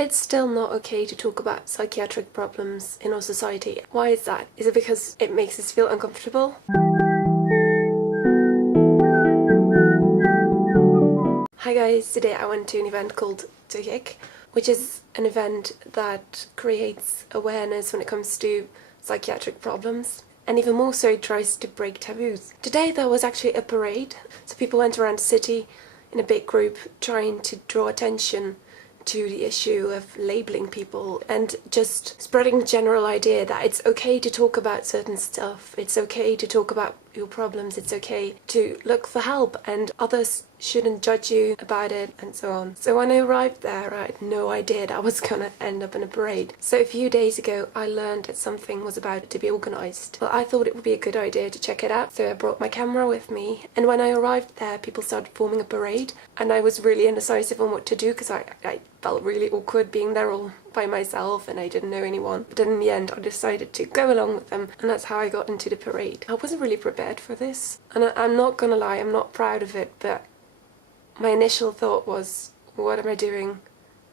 It's still not okay to talk about psychiatric problems in our society. Why is that? Is it because it makes us feel uncomfortable? Hi guys, today I went to an event called Tukik, which is an event that creates awareness when it comes to psychiatric problems, and even more so tries to break taboos. Today there was actually a parade, so people went around the city in a big group trying to draw attention to the issue of labelling people and just spreading the general idea that it's okay to talk about certain stuff, it's okay to talk about your problems, it's okay to look for help and others shouldn't judge you about it and so on. So when I arrived there, I had no idea that I was gonna end up in a parade. So a few days ago I learned that something was about to be organised. Well, I thought it would be a good idea to check it out, so I brought my camera with me, and when I arrived there people started forming a parade and I was really indecisive on what to do because I felt really awkward being there all by myself and I didn't know anyone. But then in the end I decided to go along with them, and that's how I got into the parade. I wasn't really prepared for this, and I'm not gonna lie, I'm not proud of it, but my initial thought was, what am I doing?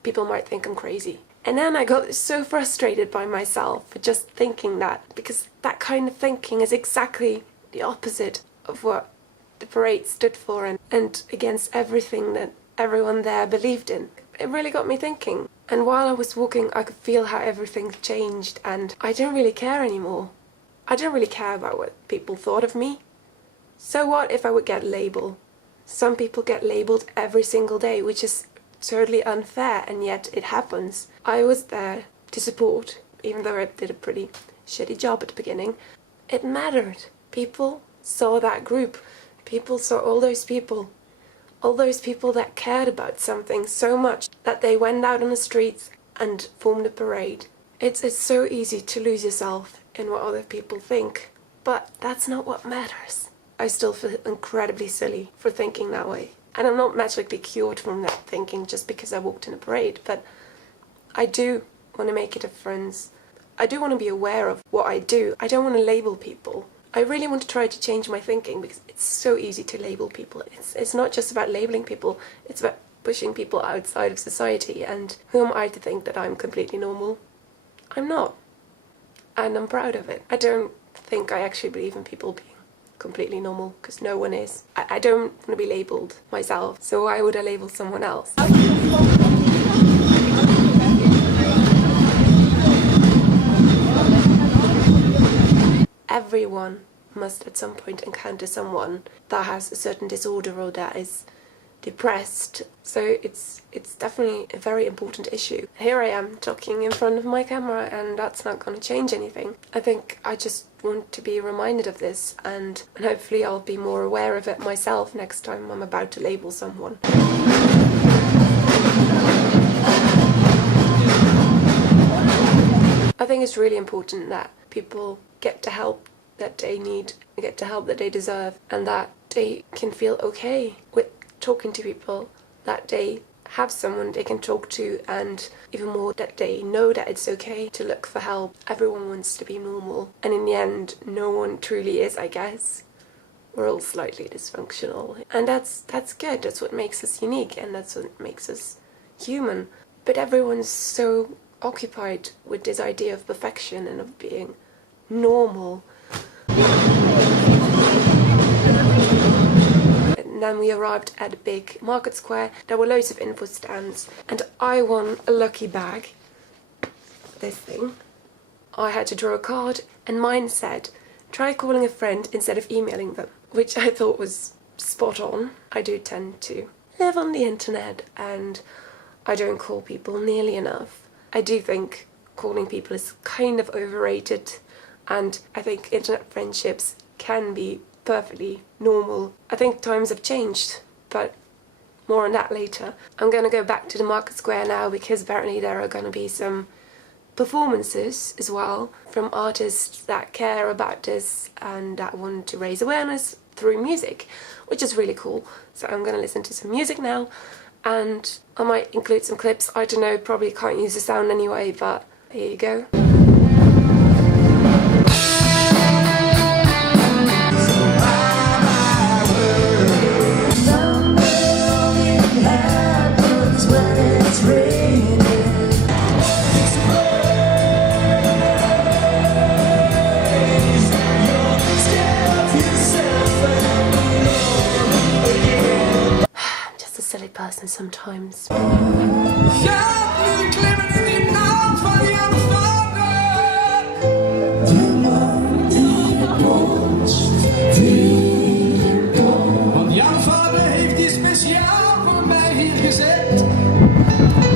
People might think I'm crazy. And then I got so frustrated by myself for just thinking that, because that kind of thinking is exactly the opposite of what the parade stood for and against everything that everyone there believed in. It really got me thinking. And while I was walking, I could feel how everything changed, and I don't really care anymore. I don't really care about what people thought of me. So what if I would get a label? Some people get labelled every single day, which is totally unfair, and yet it happens. I was there to support, even though I did a pretty shitty job at the beginning. It mattered. People saw that group. People saw all those people that cared about something so much that they went out on the streets and formed a parade. It's so easy to lose yourself in what other people think, but that's not what matters. I still feel incredibly silly for thinking that way. And I'm not magically cured from that thinking just because I walked in a parade, but I do want to make a difference. I do want to be aware of what I do. I don't want to label people. I really want to try to change my thinking because it's so easy to label people. It's not just about labeling people, it's about pushing people outside of society, and who am I to think that I'm completely normal? I'm not. And I'm proud of it. I don't think I actually believe in people being completely normal, because no one is. I don't want to be labelled myself, so why would I label someone else? Everyone must at some point encounter someone that has a certain disorder or that is depressed, so it's definitely a very important issue. Here I am talking in front of my camera, and that's not going to change anything. I think I just want to be reminded of this, and hopefully I'll be more aware of it myself next time I'm about to label someone. I think it's really important that people get the help that they need, get the help that they deserve, and that they can feel okay with talking to people, that they have someone they can talk to, and even more that they know that it's okay to look for help. Everyone wants to be normal, and in the end no one truly is, I guess. We're all slightly dysfunctional, and that's good. That's what makes us unique, and that's what makes us human. But everyone's so occupied with this idea of perfection and of being normal. And then we arrived at a big market square. There were loads of info stands, and I won a lucky bag. This thing. I had to draw a card, and mine said, "Try calling a friend instead of emailing them," which I thought was spot on. I do tend to live on the internet, and I don't call people nearly enough. I do think calling people is kind of overrated, and I think internet friendships can be perfectly normal. I think times have changed, but more on that later. I'm going to go back to the market square now because apparently there are going to be some performances as well from artists that care about this and that want to raise awareness through music, which is really cool. So I'm going to listen to some music now, and I might include some clips. I don't know, probably can't use the sound anyway, but here you go. It's raining. person sometimes. Shut